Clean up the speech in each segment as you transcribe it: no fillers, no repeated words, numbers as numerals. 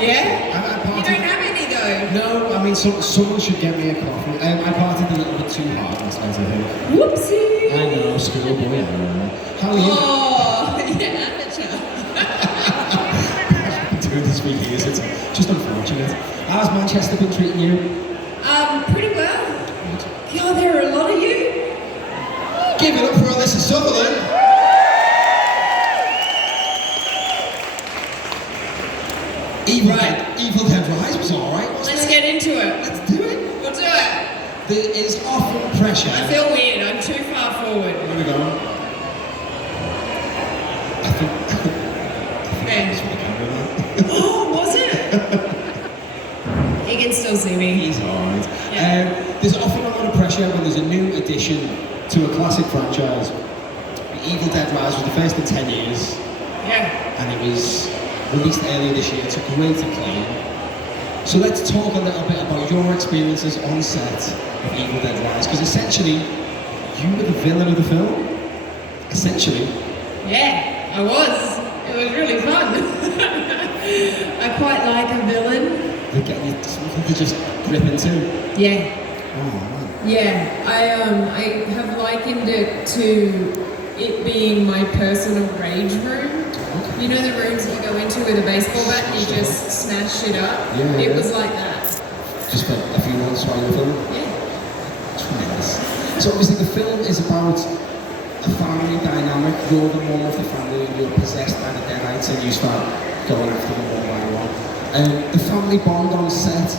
Yeah? I You don't have any though. No, I mean, someone should get me a coffee. I partied a little bit too hard last night, I think. Whoopsie! I know, schoolboy. How are you? Oh, yeah, amateur. I've been doing this for years. It's just unfortunate. How's Manchester been treating you? Pretty well. God, there are a lot of you. Give it up for Alyssa Sutherland. Evil Dead Rise was alright, wasn't Let's it? get into it. Let's do it. We'll do it. There is often pressure. I feel weird. I'm too far forward. Where are we going? I think that's for the camera. Oh, was it? He can still see me. He's alright. Yeah. There's often a lot of pressure when there's a new addition to a classic franchise. Evil Dead Rise was the first in 10 years. Yeah. And it was released earlier this year to great acclaim. So let's talk a little bit about your experiences on set of Evil Dead Rise, because essentially, you were the villain of the film. Essentially. Yeah, I was. It was really fun. I quite like a villain. They get you something to just grip into. Yeah. Oh, man. Yeah, I have likened it to it being my personal rage room. Okay. You know the rooms that you go into with a baseball bat and you just smash shit up? Yeah, It yeah. was like that. Just for a few months while you're filming? Yeah. Tremendous. So obviously the film is about a family dynamic. You're the mum of the family and you're possessed by the deadites and you start going after them one by one. The family bond on set,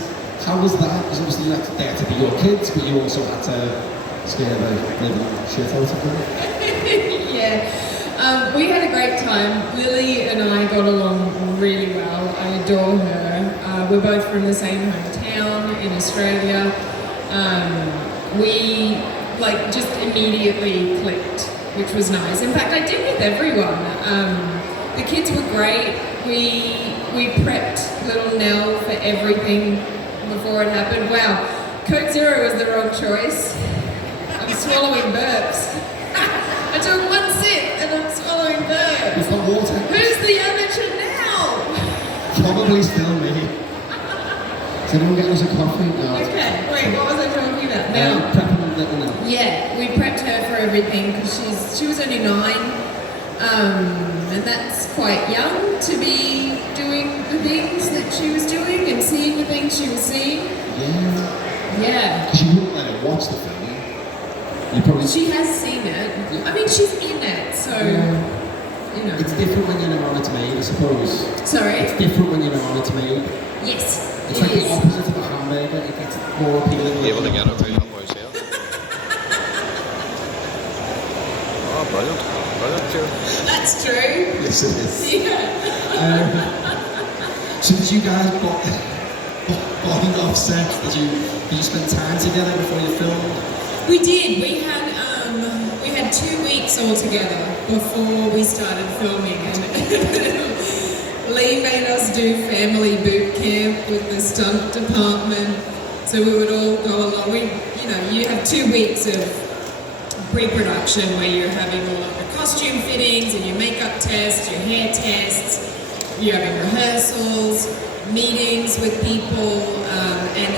how was that? Because obviously they had to be your kids, but you also had to scare the living shit out of them. Yeah. We had a great time. Lily and I got along really well. I adore her. We're both from the same hometown in Australia. We just immediately clicked, which was nice. In fact, I did with everyone. The kids were great. We prepped little Nell for everything before it happened. Wow, Coke Zero was the wrong choice. I'm swallowing burps. I took one sip and I'm swallowing burps. You've got water. Who's the amateur now? Probably still me. Is anyone getting us a coffee? No. Okay, wait, what was I talking about? Now. Prepping little Nell. Yeah, we prepped her for everything because she was only 9, and that's quite young to be doing the things that she was doing and seeing the things she was seeing. Yeah. Yeah. Because you wouldn't let her watch the film. You probably. She has seen it. I mean, she's in it, so you know. It's different when you know how it's made, I suppose. Sorry. It's different when you know how it's made. Yes. It's it like is. the opposite of a hamburger. It gets more appealing. Able to get it right up, boys, yeah. Oh, brilliant. Brilliant, too. That's true. Yes, it is. Yeah. So did you guys bond off set? Did you spend time together before you filmed? We did. We had 2 weeks all together before we started filming, and Lee made us do family boot camp with the stunt department, so we would all go along. You have 2 weeks of pre-production where you're having all of your costume fittings and your makeup tests, your hair tests, you're having rehearsals, meetings with people, and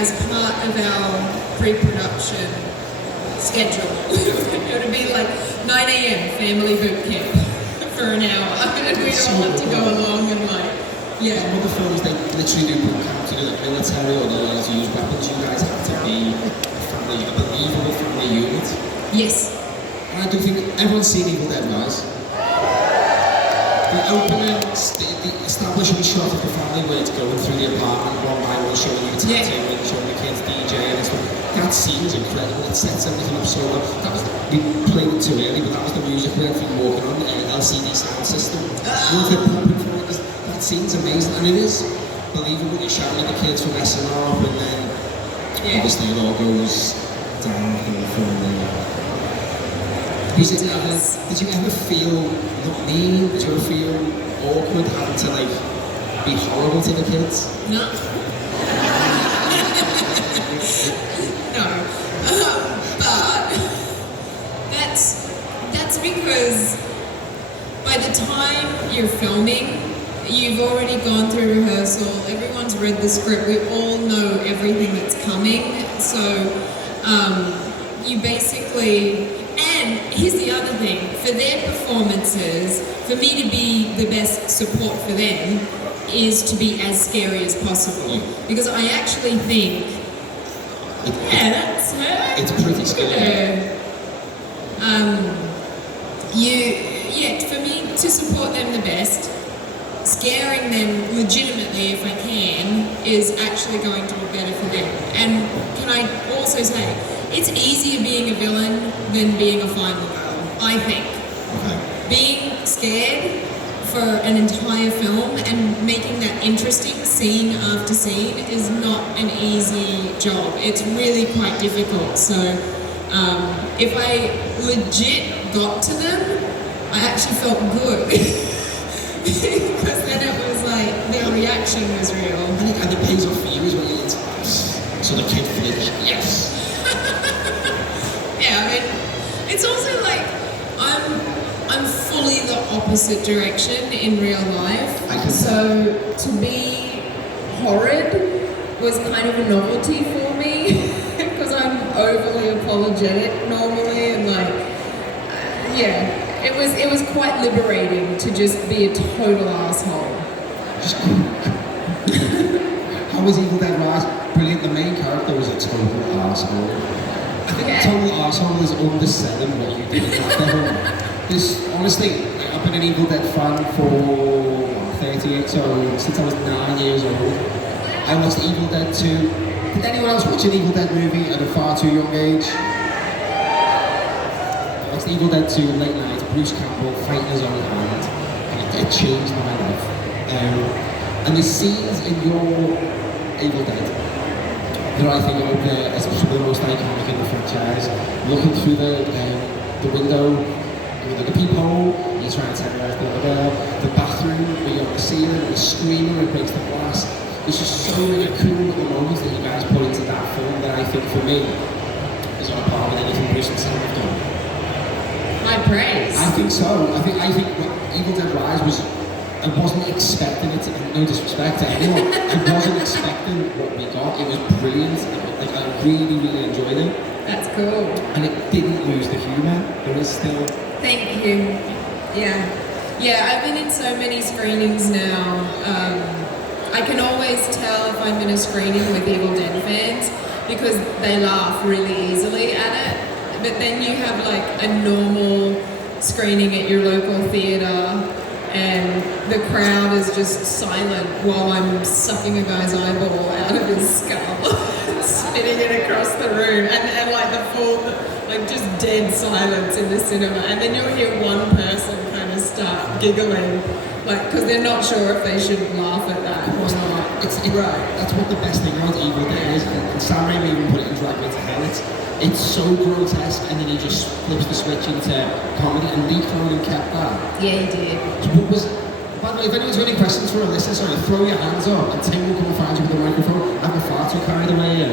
as part of our pre-production schedule, it would be like 9 a.m. family boot camp for an hour, and we'd all have to go along and yeah. Some of the films, they literally do boot camp to do like military or they learn to use weapons. You guys have to be a believable family unit. Yes. And I do think everyone's seen Evil Dead Rise. The opening, the establishing shot of the family where it's going through the apartment one by one, showing you the tattoo and showing the kids DJing and stuff. That scene is incredible. It sets everything up so well. We played it too early, but that was the music we had been walking on, the LCD sound system. Once they're pumping for it, that scene's amazing, and it is believable. You're shouting at the kids for messing up, and then obviously it all goes down from there. Did you ever feel not mean? Did you ever feel awkward having to be horrible to the kids? No. No. But that's because by the time you're filming, you've already gone through rehearsal, everyone's read the script, we all know everything that's coming, so you basically, and here's the other thing, for their performances, for me to be the best support for them is to be as scary as possible, because I actually think, yeah, that's her. It's pretty scary. For me to support them the best, scaring them legitimately if I can is actually going to be better for them. And can I also say, it's easier being a villain than being a final girl, I think. Okay. Being scared for an entire film and making that interesting scene after scene is not an easy job. It's really quite difficult. So if I legit got to them, I actually felt good. Because then it was like, their reaction was real. And it pays off for you as well. It's nice. So the kid flips, yes. Yeah, I mean, it's also like, I'm fully the opposite direction in real life. So to be horrid was kind of a novelty for me because I'm overly apologetic normally, and like, it was quite liberating to just be a total asshole. How was Evil Dead Rise? Brilliant. The main character was a total asshole. I think a total asshole is underselling what you did in that film. Honestly, I've been an Evil Dead fan for 38, so since I was 9 years old. I watched Evil Dead 2. Did anyone else watch an Evil Dead movie at a far too young age? I watched Evil Dead 2 late night, Bruce Campbell fighting his own hand, and it changed my life. And the scenes in your Evil Dead that I think are up there as some of the most iconic in the franchise. Looking through the window, the peephole, you try and tell her out the bathroom, where you're on the ceiling, the screamer, it breaks the glass. There's just so many cool little moments that you guys put into that film that I think for me is on a par with anything Bruce and Sam have done. My praise. I think so. I think Evil Dead Rise was, I wasn't expecting it, no disrespect to anyone, I wasn't expecting what we got. It was brilliant. Like, I really, really enjoyed it. That's cool. And it didn't lose the humour. There is still... Thank you. Yeah, I've been in so many screenings now. I can always tell if I'm in a screening with Evil Dead fans because they laugh really easily at it. But then you have like a normal screening at your local theatre and the crowd is just silent while I'm sucking a guy's eyeball out of his skull, spitting it across the room, and like the full, like just dead silence in the cinema, and then you'll hear one person kind of start giggling, like because they're not sure if they should laugh at that or not. Right. That's what the best thing about Evil Dead is, and Sam Raimi even put it in Drag Me to Hell. It's so grotesque, and then he just flips the switch into comedy, and Lee Cronin kept that. Yeah, he did. So what was, by the way, if anyone's got any questions for Alyssa, sorry, throw your hands up, and Tim will come and find you with the microphone. I'm far too carried away.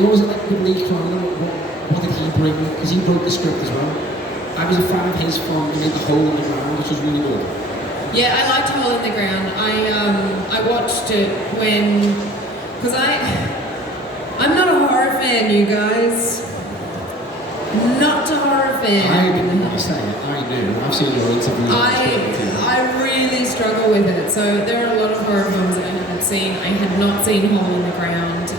What was it like with Lee Cronin? What did he bring? Because he wrote the script as well. I was a fan of his from He Made the Hole in the Ground, which was really good. Yeah, I liked Hole in the Ground. I watched it when, because I'm not a horror fan, you guys. Not a horror fan. I didn't want to say it. I knew. I've seen your interview. I really struggle with it. So there are a lot of horror films that I haven't seen. I had not seen Hole in the Ground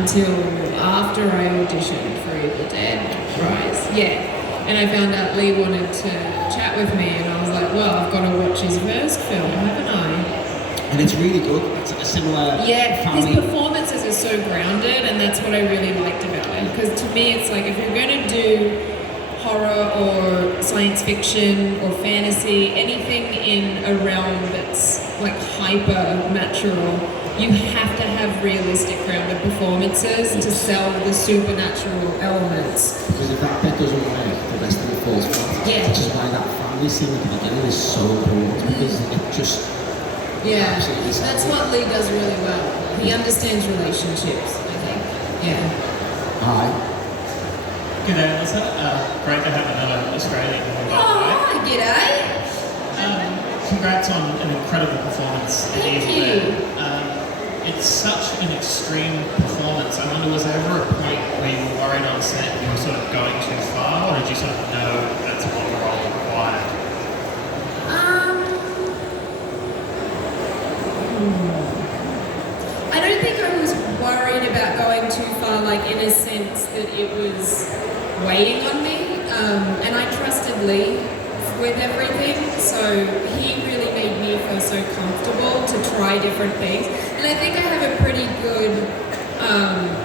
until after I auditioned for Evil Dead Rise. Yeah. And I found out Lee wanted to chat with me, and I was like, well, I've got to watch his first film, haven't I? And it's really good. It's a similar family. His performances are so grounded, and that's what I really liked about it. Because to me, it's like if you're going to do horror or science fiction or fantasy, anything in a realm that's like hyper natural, you have to have realistic grounded performances to sell the supernatural elements. Because if that bit doesn't work, the rest of it falls flat. Yeah. Which is why that family scene at the beginning is so important, because it just... Yeah, that's what Lee does really well. He understands relationships, I think. Yeah. Hi. G'day, Alyssa. Great to have another Australian on Oh, hi, g'day. congrats on an incredible performance. Thank you. It's such an extreme performance. I wonder, was there ever a point where you were worried on set you were sort of going too far, or did you sort of know that's what the role required? I don't think I was worried about going too far, like in a sense that it was waiting on me. And I trusted Lee with everything, so he really made me feel so comfortable to try different things. And I think I have a pretty good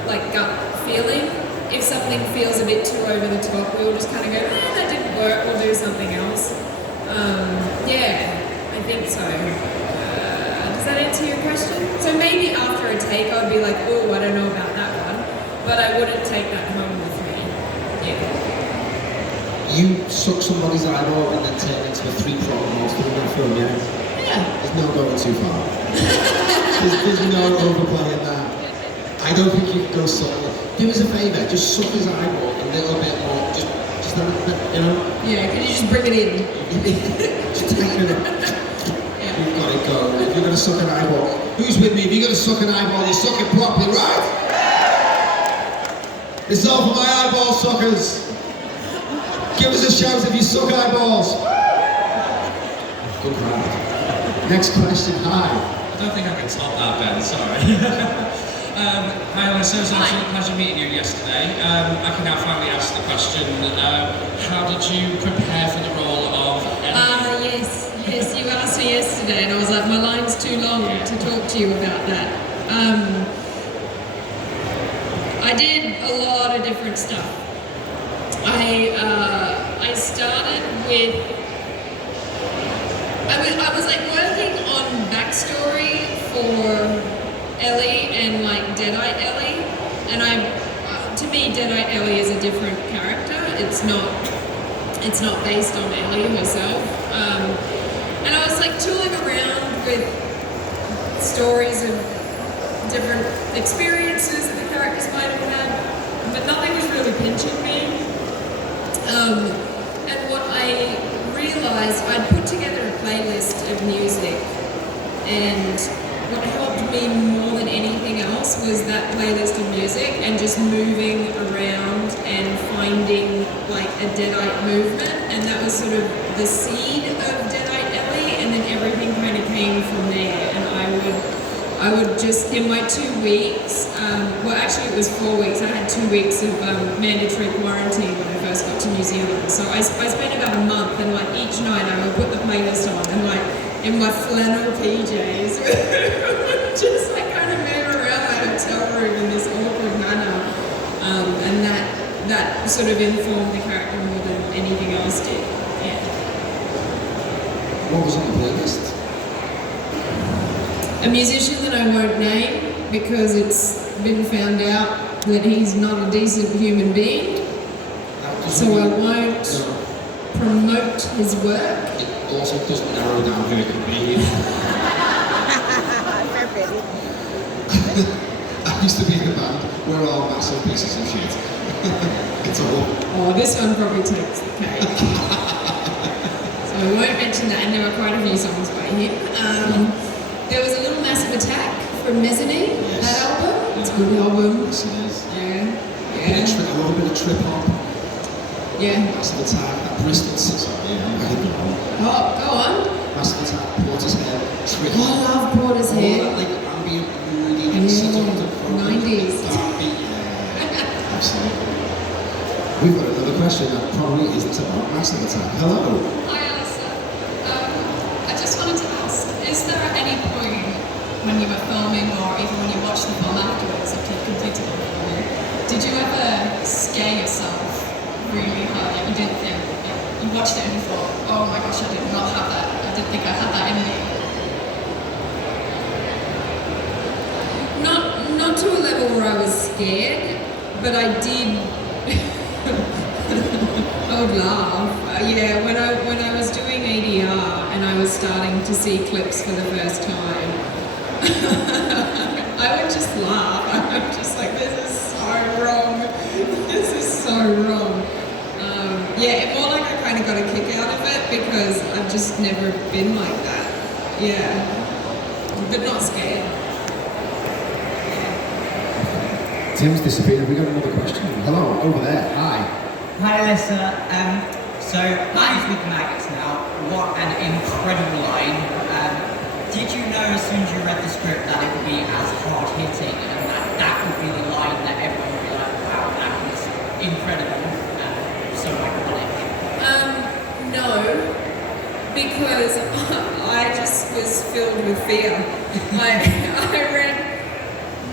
like gut feeling. If something feels a bit too over the top, we'll just kind of go, that didn't work, we'll do something else. Yeah, I think so. Does that answer your question? So maybe after a take I'd be like, oh, I don't know about that one, but I wouldn't take that home with me. Yeah. You suck somebody's eyeball and then turn it into a 3-pronged monster in that film, yeah? Yeah. There's no going too far. there's no overplaying that. I don't think you can go subtle. Do us a favour, just suck his eyeball a little bit more, just a little bit, you know? Yeah, can you just bring it in? Just tighten it up. Yeah. You've got to go. If you're going to suck an eyeball, who's with me? If you're going to suck an eyeball, you suck it properly, right? It's all for my eyeball suckers. Give us a shout if you suck eyeballs. Good crowd. Next question, hi. I don't think I can top that, Ben, sorry. Hi Alyssa, it was an absolute pleasure meeting you yesterday. I can now finally ask the question, how did you prepare for the role of Ellie? Yes, you asked me yesterday and I was like, my line's too long to talk to you about that. I did a lot of different stuff. I started with, I was like working on backstory for Ellie and like Deadite Ellie, and to me Deadite Ellie is a different character. It's not based on Ellie herself. And I was like tooling around with stories of different experiences that the characters might have had, but nothing was really pinching me. And what I realised, I'd put together a playlist of music, and what helped me more than anything else was that playlist of music and just moving around and finding like a Deadite movement, and that was sort of the seed of Deadite Ellie, and then everything kind of came from there. And I would just, in my 2 weeks, well actually it was 4 weeks, I had 2 weeks of mandatory quarantine when I first got to New Zealand. So I spent about a month, and like each night I would put the playlist on and like in my flannel PJs, just like kind of move around my hotel room in this awkward manner. And that sort of informed the character more than anything else did. Yeah. What was on the playlist? A musician that I won't name because it's been found out that he's not a decent human being, so I won't promote his work. It also doesn't narrow down who it could be. I used to be in a band. We're all massive pieces of shit. It's all. Oh, this one probably takes the cake. So I won't mention that, and there were quite a few songs by him. There was a little Massive Attack from Mezzanine, that album. It's a good album. Yes, it is. Yeah. A little bit of trip hop. Yeah. Massive Attack, that Bristol sorry, I could go on. Oh, go on. Massive Attack, Portishead, Trip Oh, I Hop. love Portishead. All that like ambient, moody, like seductive, 90s. Darkbeat, yeah. Absolutely. We've got another question that probably isn't about Massive Attack. Hello. Hi Alyssa. I just wanted to ask, is there at any point when you were filming or even when you watched the film afterwards, if you completed the film, did you ever scare yourself really hard? Like you didn't think, you watched it and you thought, oh my gosh, I did not have that. I didn't think I had that in me. Not to a level where I was scared, but I did. I would laugh. Yeah, when I was doing ADR and I was starting to see clips for the first time, I would just laugh. I'm just like, this is so wrong. This is so wrong. Yeah, more like I kind kind of got a kick out of it because I've just never been like that. Yeah. But not scared. Tim's disappeared. We got another question. Hello, over there. Hi. Hi Alyssa. So Lines with Maggots now. What an incredible line. Did you know as soon as you read the script that it would be as hard hitting and that would be the line that everyone would be like, wow, that was incredible and so iconic? No, because I just was filled with fear. I read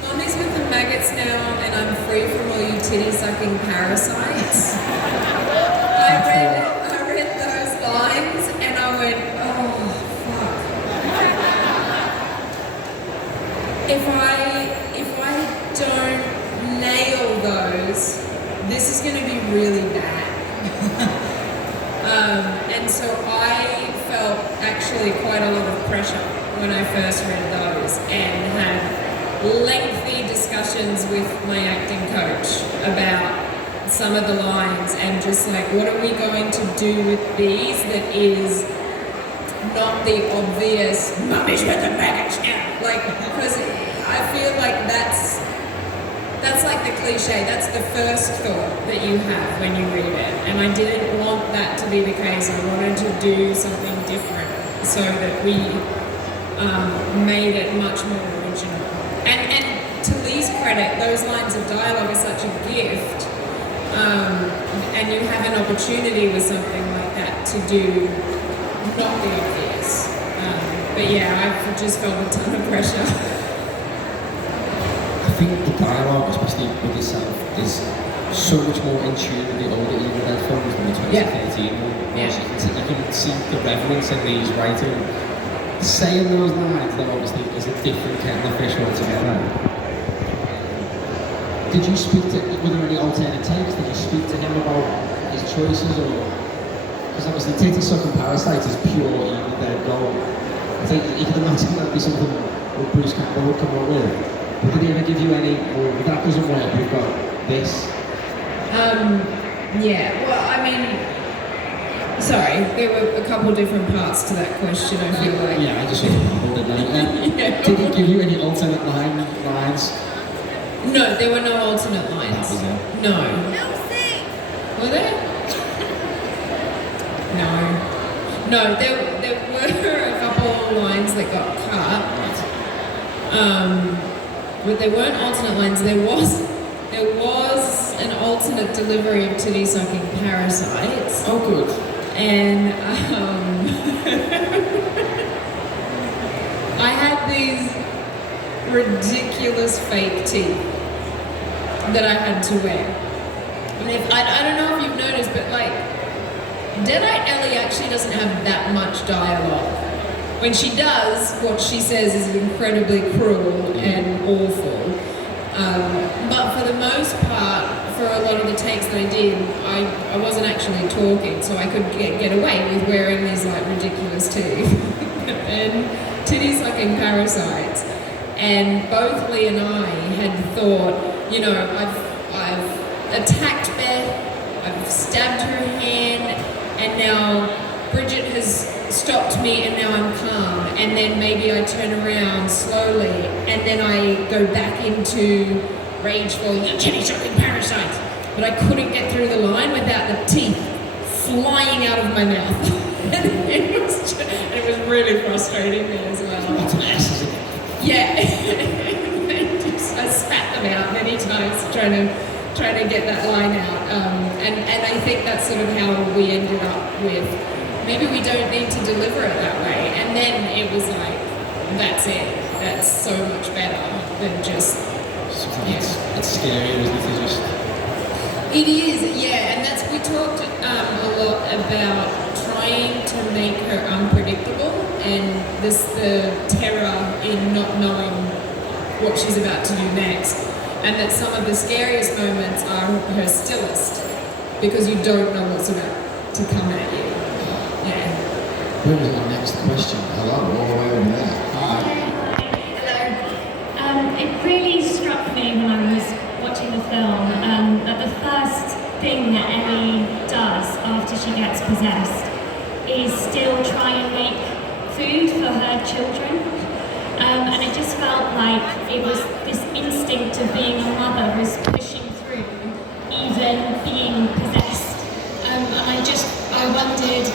Mummies with the Maggots now and I'm free from all you titty-sucking parasites. I read those lines and I went, oh, fuck. If I don't nail those, this is going to be really bad. And so I felt actually quite a lot of pressure when I first read those and had lengthy discussions with my acting coach about some of the lines and just like, what are we going to do with these that is not the obvious mummies with the maggots now? Like, because I feel like that's like the cliche, that's the first thought that you have when you read it. And I didn't want that to be the case. I wanted to do something different so that we made it much more original. And to Lee's credit, those lines of dialogue are such a gift. And you have an opportunity with something like that to do not the obvious. But yeah, I've just felt a ton of pressure. I think the dialogue, especially with yourself, is so much more in tune with the older Evil Dead films than the 2013 one. Yeah. You can see the reverence in these writing. Saying those lines, then obviously is a different kettle of fish altogether. Did you speak to, were there any alternate takes? Did you speak to him about his choices, or? Because obviously Titty Sucking Parasite is pure Evil Dead gold. I think you can imagine that'd be something that Bruce Campbell would come up with. But did he ever give you any, or if that doesn't work, we've got this? Yeah, well, I mean, sorry, there were a couple different parts to that question, I feel like. Yeah, I just sort of hold it down. Yeah. Did he give you any alternate lines? No, there were no alternate lines. That was it? No. Were there? No, there were a couple of lines that got cut. But there weren't alternate lines. There was an alternate delivery of titty sucking parasites. Oh, good. And I had these ridiculous fake teeth that I had to wear. And I don't know if you've noticed, but like, Deadite Ellie actually doesn't have that much dialogue. When she does, what she says is incredibly cruel and awful. But for the most part, for a lot of the takes that I did, I wasn't actually talking, so I could get away with wearing these like ridiculous teeth and titty sucking parasites. And both Lee and I had thought, you know, I've attacked Beth, I've stabbed her hand, and now Bridget has stopped me and now I'm calm, and then maybe I turn around slowly and then I go back into rageful, you titty-sucking parasites. But I couldn't get through the line without the teeth flying out of my mouth. and it was really frustrating me as well. That's an S, isn't it? Yeah. I spat them out many times trying to get that line out. And I think that's sort of how we ended up with, maybe we don't need to deliver it that way. And then it was like, that's it. That's so much better than just, yeah. It's scary, isn't it? Just... It is, yeah. And we talked a lot about trying to make her unpredictable and the terror in not knowing what she's about to do next. And that some of the scariest moments are her stillest, because you don't know what's about to come at you. Yeah. Where was our next question? Hello, all the way over there. Hi. Hello. It really struck me when I was watching the film that the first thing that Ellie does after she gets possessed like it was this instinct of being a mother was pushing through, even being possessed. And I wondered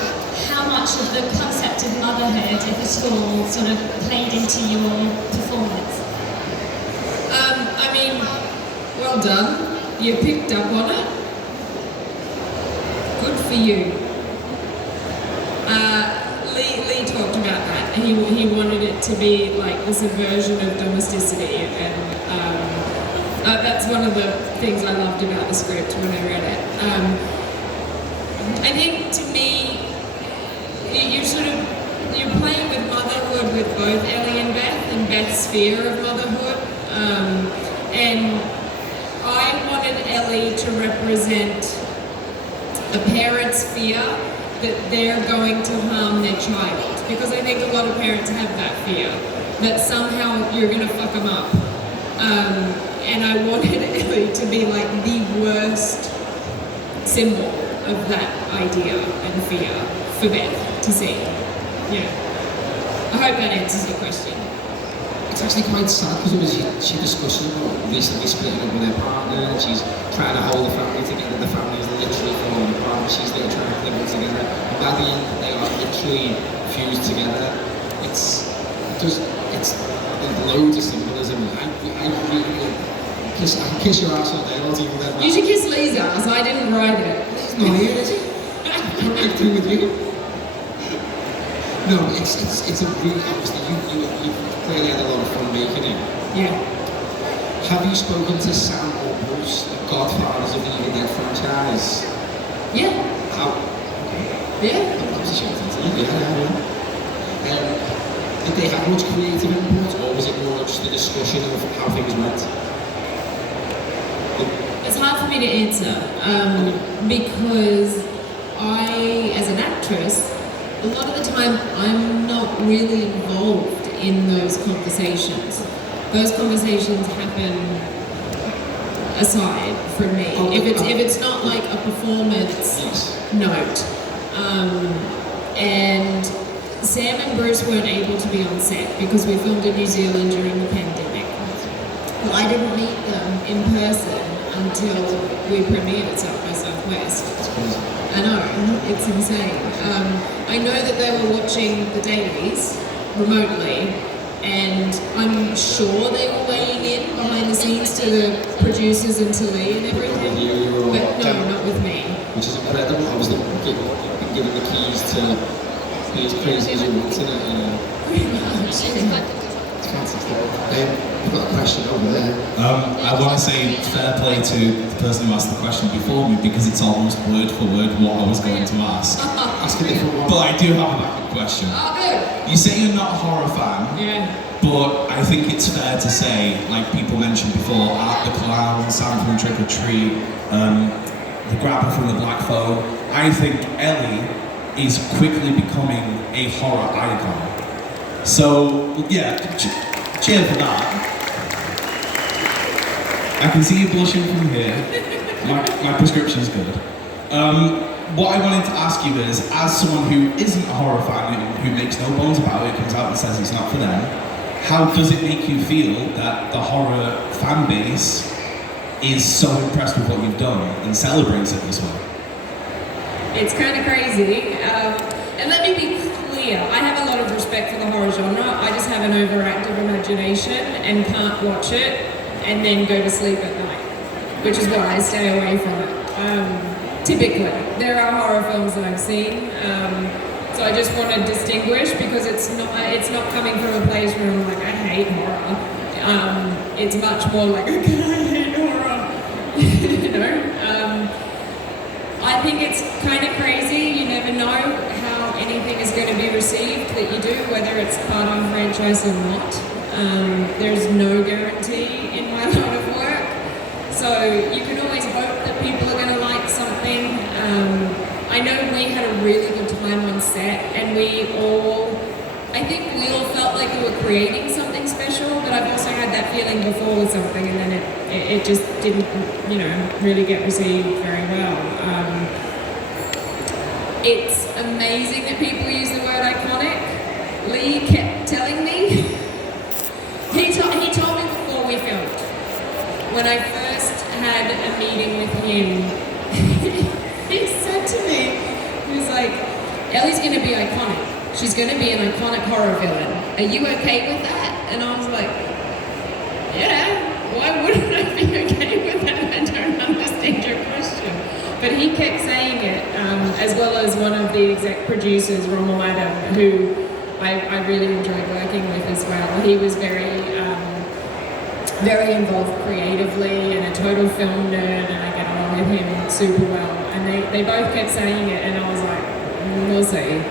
how much of the concept of motherhood, if at all, sort of played into your performance. I mean, well done. You picked up on it. Good for you. Lee talked about that. He wanted it to be like the subversion of domesticity, and that's one of the things I loved about the script when I read it. I think to me, you're playing with motherhood with both Ellie and Beth, and Beth's fear of motherhood, and I wanted Ellie to represent a parent's fear that they're going to harm their child, because I think a lot of parents have that fear that somehow you're going to fuck them up, and I wanted Ellie to be like the worst symbol of that idea and fear for Beth to see. Yeah, I hope that answers your question. It's actually quite sad because she discussed about recently splitting up with her partner, and she's trying to hold the family together. The family is literally falling apart, and she's there trying to live it together. And by the end, they are literally fused together. There's loads of symbolism. I can kiss your ass all day, I'll do that. You should kiss Lee's ass. I didn't write it. He's not here, is he? I'm acting with you. No, it's a really, obviously, you clearly had a lot of fun making it. Yeah. Have you spoken to Sam or Bruce, the godfathers of the Evil Dead franchise? Yeah. How? Yeah. I'm just shouting to you. Yeah. Did they have much creative input, or was it more just a discussion of how things went? It's hard for me to answer because I, as an actress, a lot of the time I'm not really involved in those conversations. Those conversations happen aside from me. If it's not like a performance note, and Sam and Bruce weren't able to be on set because we filmed in New Zealand during the pandemic. Well, I didn't meet them in person until we premiered at South by Southwest. I know, it's insane. I know that they were watching the dailies remotely, and I'm sure they were weighing in behind the scenes to the producers and to Lee and everything. But no, not with me. Which is incredible. Obviously, been given the keys to be as crazy as you want in it. It's fantastic. We've got a question over there. I want to say fair play to the person who asked the question before me, because it's almost word for word what I was going to ask. Ask a different one. But I do have a backup question. Oh, good. You say you're not a horror fan, Yeah. but I think it's fair to say, like people mentioned before, Art the Clown, Sound from Trick or Treat, The Grabber from the Black Phone, I think Ellie is quickly becoming a horror icon. So, yeah, cheer for that. I can see you blushing from here. My prescription's good. What I wanted to ask you is, as someone who isn't a horror fan, who makes no bones about it, comes out and says it's not for them, how does it make you feel that the horror fan base is so impressed with what you've done and celebrates it this way? It's kind of crazy. And let me be clear, I have a lot of respect for the horror genre. I just have an overactive imagination and can't watch it and then go to sleep at night, which is why I stay away from it. Typically, there are horror films that I've seen, so I just want to distinguish, because it's not coming from a place where I'm like, I hate horror. It's much more like, okay, I hate horror, you know? I think it's kind of crazy. You never know how anything is going to be received that you do, whether it's part of a franchise or not. There's no guarantee in my line of work. So you can always hope that people are going to like something. I know we had a really good time on set, and I think we all felt like we were creating something special, but I've also had that feeling before with something, and then it just didn't, really get received very well. It's amazing that people use the word iconic. Lee kept telling me, he told when I first had a meeting with him, he said to me, he was like, Ellie's going to be iconic. She's going to be an iconic horror villain. Are you okay with that? And I was like, yeah, why wouldn't I be okay with that? I don't understand your question. But he kept saying it, as well as one of the exec producers, Rommel Adam, who I really enjoyed working with as well. He was very involved creatively and a total film nerd, and I get along with him super well. And they both kept saying it, and I was like, we'll see.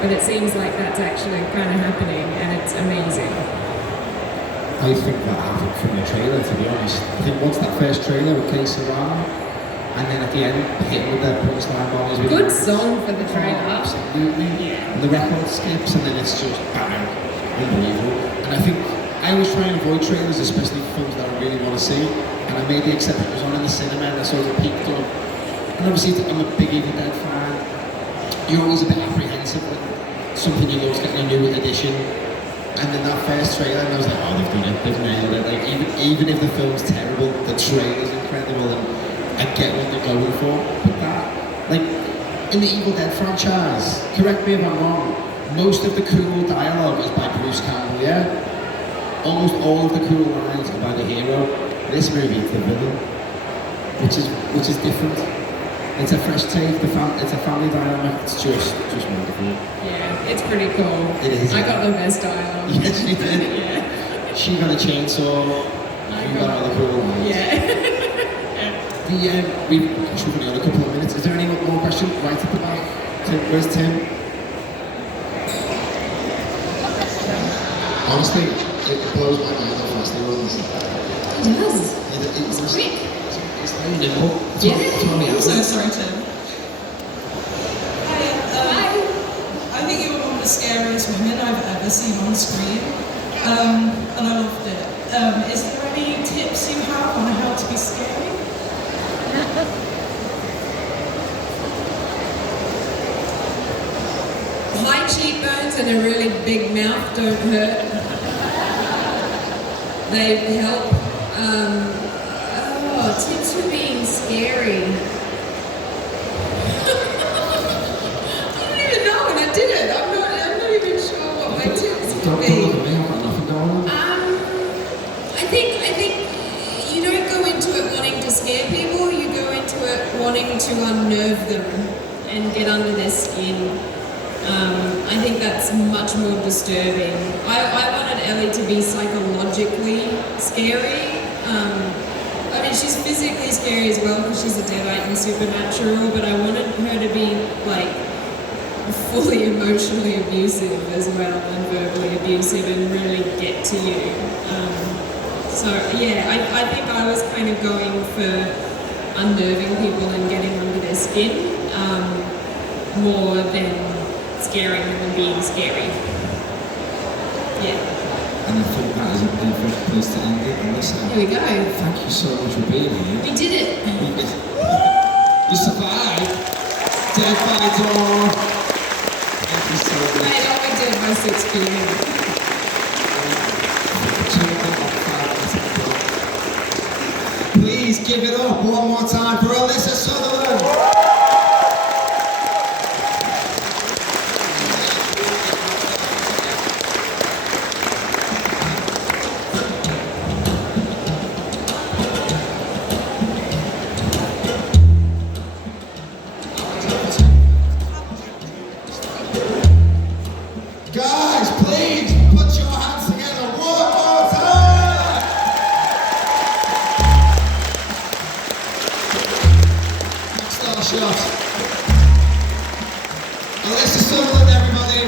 But it seems like that's actually kind of happening, and it's amazing. I think that happened from the trailer, to be honest. I think once that first trailer with Casey Ram, and then at the end, hit with that punchline bombs. Good song for the trailer. Absolutely. Yeah. And the record skips, and then it's just bang. Unbelievable. And I think I always try and avoid trailers, especially films that I really want to see. And I made the exception, it was on in the cinema, and I saw the peaked on. And obviously, I'm a big Evil Dead fan. You're always a bit apprehensive when something you love's getting a new edition. And then that first trailer, and I was like, oh, they've done it, they've nailed it. Like, even if the film's terrible, the trailer's incredible, and I get what they're going for. But that, like, in the Evil Dead franchise, correct me if I'm wrong, most of the cool dialogue is by Bruce Campbell, yeah? Almost all of the cool lines are by the hero. This movie, it's the villain, which is different. It's a fresh take, it's a family dynamic, it's just wonderful. Yeah, it's pretty cool. It is. I got the best dialogue. Yes, you did. Yeah. She got a chainsaw, you got all the cool lines. Yeah. We've only got a couple of minutes. Is there any more questions? Right at the back. Tim, where's Tim? Honestly, it blows my mind how fast he runs. It does. It's quick. It's very nimble. Yeah. I'm so sorry, Tim. Hi. I think you were one of the scariest women I've ever seen on screen, and I loved it. Is there any tips you have on how to be scary? High cheekbones and a really big mouth don't hurt. They help. Tips for being scary. I don't even know when I did it. I'm not even sure what my tips would be. I think you don't go into it wanting to scare people. You go into it wanting to unnerve them and get under their skin. I think that's much more disturbing. I wanted Ellie to be psychologically scary. I mean, she's physically scary as well because she's a deadite and supernatural, but I wanted her to be like fully emotionally abusive as well and verbally abusive and really get to you. So yeah, I think I was kind of going for unnerving people and getting under their skin more than scaring them and being scary. Yeah. And I think that is a perfect place to end it. Alyssa, Here we go. thank you so much for being here. We did it. You survived. Dead by door. Thank you so much. Mate, I'll be dead by 6 p.m. Please give it up one more time for Alyssa Sutherland. Guys, please put your hands together one more time. Star shot. Alyssa Sutherland, everybody.